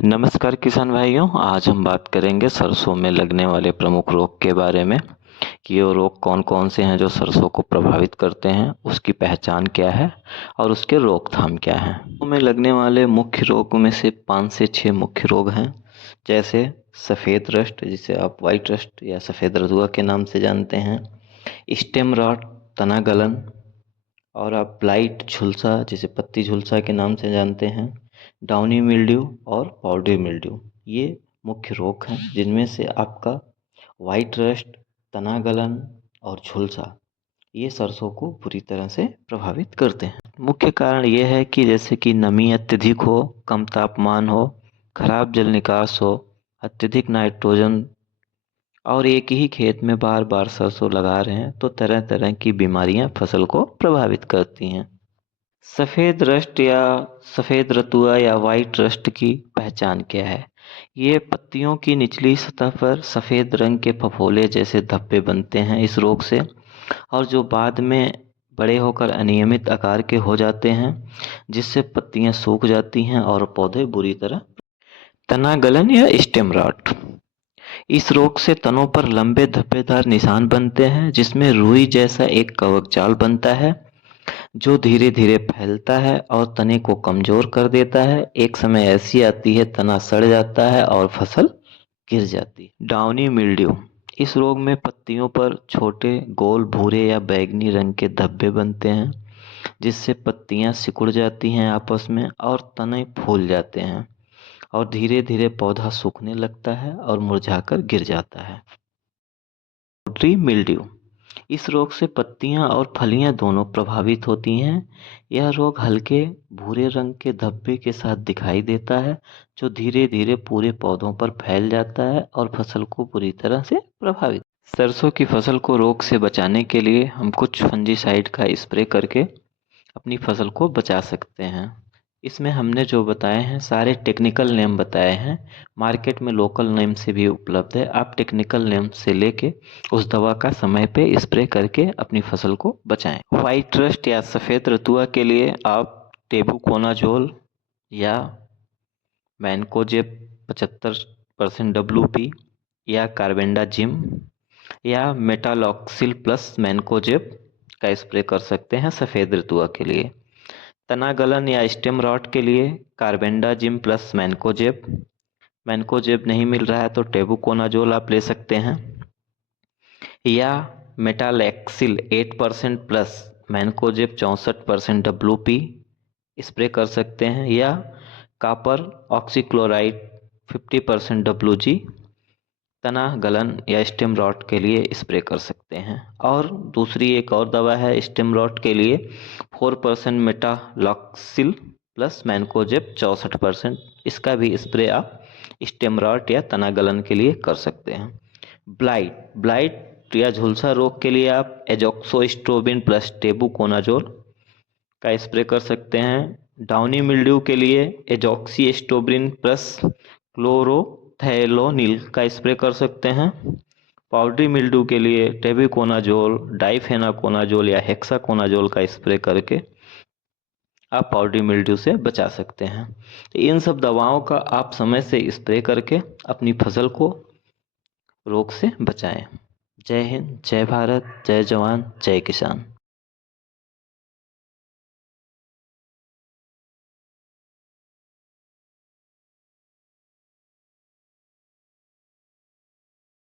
नमस्कार किसान भाइयों, आज हम बात करेंगे सरसों में लगने वाले प्रमुख रोग के बारे में कि ये रोग कौन कौन से हैं जो सरसों को प्रभावित करते हैं, उसकी पहचान क्या है और उसके रोकथाम क्या है। सरसों में लगने वाले मुख्य रोगों में से 5 से 6 मुख्य रोग हैं, जैसे सफ़ेद रस्ट, जिसे आप वाइट रस्ट या सफ़ेद रतुआ के नाम से जानते हैं, स्टेम रॉट तना गलन, और आप ब्लाइट झुलसा जिसे पत्ती झुलसा के नाम से जानते हैं, डाउनी मिल्ड्यू और पाउडरी मिल्ड्यू। ये मुख्य रोग हैं जिनमें से आपका वाइट रस्ट, तना गलन और झुलसा ये सरसों को बुरी तरह से प्रभावित करते हैं। मुख्य कारण ये है कि जैसे कि नमी अत्यधिक हो, कम तापमान हो, खराब जल निकास हो, अत्यधिक नाइट्रोजन और एक ही खेत में बार बार सरसों लगा रहे हैं तो तरह तरह की बीमारियां फसल को प्रभावित करती हैं। सफ़ेद रस्ट या सफ़ेद रतुआ या वाइट रस्ट की पहचान क्या है? ये पत्तियों की निचली सतह पर सफ़ेद रंग के फफोले जैसे धब्बे बनते हैं इस रोग से, और जो बाद में बड़े होकर अनियमित आकार के हो जाते हैं, जिससे पत्तियां सूख जाती हैं और पौधे बुरी तरह। तना गलन या स्टेम रॉट, इस रोग से तनों पर लंबे धब्बेदार निशान बनते हैं जिसमें रुई जैसा एक कवक जाल बनता है जो धीरे धीरे फैलता है और तने को कमजोर कर देता है। एक समय ऐसी आती है तना सड़ जाता है और फसल गिर जाती है। डाउनी मिल्ड्यू, इस रोग में पत्तियों पर छोटे गोल भूरे या बैंगनी रंग के धब्बे बनते हैं जिससे पत्तियां सिकुड़ जाती हैं आपस में और तने फूल जाते हैं और धीरे धीरे पौधा सूखने लगता है और मुरझाकर गिर जाता है। पाउडरी मिल्ड्यू, इस रोग से पत्तियां और फलियां दोनों प्रभावित होती हैं। यह रोग हल्के भूरे रंग के धब्बे के साथ दिखाई देता है जो धीरे धीरे पूरे पौधों पर फैल जाता है और फसल को बुरी तरह से प्रभावित। सरसों की फसल को रोग से बचाने के लिए हम कुछ फंजीसाइड का स्प्रे करके अपनी फसल को बचा सकते हैं। इसमें हमने जो बताए हैं सारे टेक्निकल नेम बताए हैं, मार्केट में लोकल नेम से भी उपलब्ध है। आप टेक्निकल नेम से लेके उस दवा का समय पे स्प्रे करके अपनी फसल को बचाएं। वाइट रस्ट या सफ़ेद रतुआ के लिए आप टेबुकोनाजोल या मैनकोजेब 75% WP या कार्बेंडाजिम या मेटालॉक्सिल प्लस मैनकोजेब का स्प्रे कर सकते हैं सफ़ेद रतुआ के लिए। तना गलन या स्टेम रॉट के लिए कार्बेंडाजिम प्लस मैनकोजेब, मैनकोजेब नहीं मिल रहा है तो टेबुकोनाजोल आप ले सकते हैं, या metalaxyl 8% plus mancozeb 64% WP spray कर सकते हैं, या कॉपर ऑक्सीक्लोराइड 50% WG तना गलन या स्टेम रॉट के लिए स्प्रे कर सकते हैं। और दूसरी एक और दवा है स्टेम रॉट के लिए 4% मेटालॉक्सिल प्लस मैनकोजेब 64%, इसका भी स्प्रे आप स्टेम रॉट या तना गलन के लिए कर सकते हैं। ब्लाइट या झुलसा रोग के लिए आप एजोक्सोस्ट्रोबिन प्लस टेबुकोनाजोल का स्प्रे कर सकते हैं। डाउनी मिल्ड्यू के लिए एजोक्सीस्ट्रोबिन प्लस क्लोरोथैलोनिल का स्प्रे कर सकते हैं। पाउडरी मिल्ड्यू के लिए टेबुकोनाजोल, डाइफेनाकोनाजोल या हेक्साकोनाजोल का स्प्रे करके आप पाउडरी मिल्ड्यू से बचा सकते हैं। तो इन सब दवाओं का आप समय से स्प्रे करके अपनी फसल को रोग से बचाएं। जय हिंद, जय भारत, जय जवान, जय किसान।